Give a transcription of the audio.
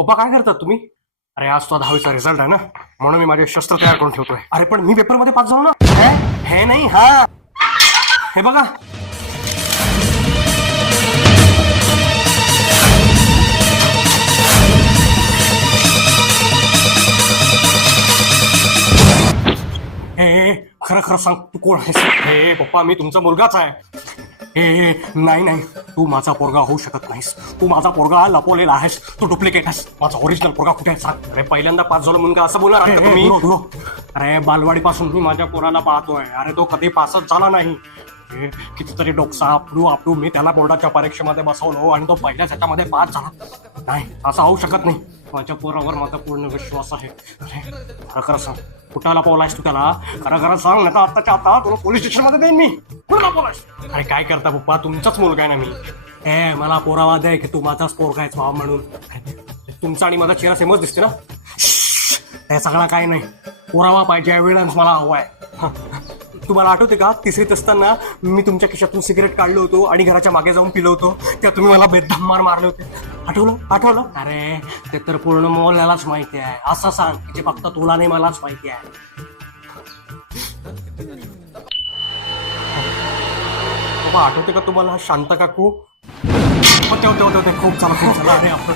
पप्पा काय करतात तुम्ही? अरे आज तो 10वीचा रिझल्ट आहे ना, म्हणून मी माझे शस्त्र तयार करून ठेवतोय. अरे पण मी पेपरमध्ये पास झालो ना. हे नाही, हा हे बघा. हे खरं खरं सांग, तू कोण आहेस? हे पप्पा, मी तुमचा मुलगाच आहे. हे नाही नाही, तू माझा पोरगा होऊ शकत नाहीस. तू माझा पोरगा लपवलेला आहेस. तू डुप्लिकेट आहेस. माझा ओरिजिनल पोरगा कुठे आहे सांग. अरे पहिल्यांदा पास झालो म्हणून का असं बोलणार आहे का तुम्ही? अरे बालवाडीपासून मी माझ्या पोराला पाहतोय. अरे तो कधी पासच झाला नाही. कितीतरी डोकसा आपटू मी त्याला बोर्डाच्या परीक्षेमध्ये बसवलो आणि तो पहिल्याच ह्याच्यामध्ये पास झाला. नाही, असं होऊ शकत नाही. माझ्या पोरावर माझा पूर्ण विश्वास आहे. अरे खरं खरं सांग, कुठाला पोलायस तू त्याला? खरं खरं सांग, नाही तर आत्ताच्या आता तुला पोलीस स्टेशनमध्ये देईन मी. कुठला पोलायस? अरे काय करता पप्पा, तुमचाच मुलगा आहे ना मी. मला पोरावा द्या की तू माझाच पोरगा आहेस व्हा म्हणून. तुमचा आणि माझा चेहरा सेमच दिसते ना. हे सगळा काय नाही, पुरावा पाहिजे, एव्हिडन्स मला हवाय. तुम्हाला आठवते का, तिसरीत असताना मी तुमच्या खिशातून सिगरेट काढलो होतो आणि घराच्या मागे जाऊन पिलो होतो, त्या तुम्ही मला बेदम मार मारले होते. आठवलं? अरे ते तर पूर्ण मोहल्ल्यालाच माहिती आहे. असं सांग की फक्त तुला नाही, मलाच माहिती आहे. बाबा आठवते का तुम्हाला शांता काकू? होते खूप झालं. अरे आपण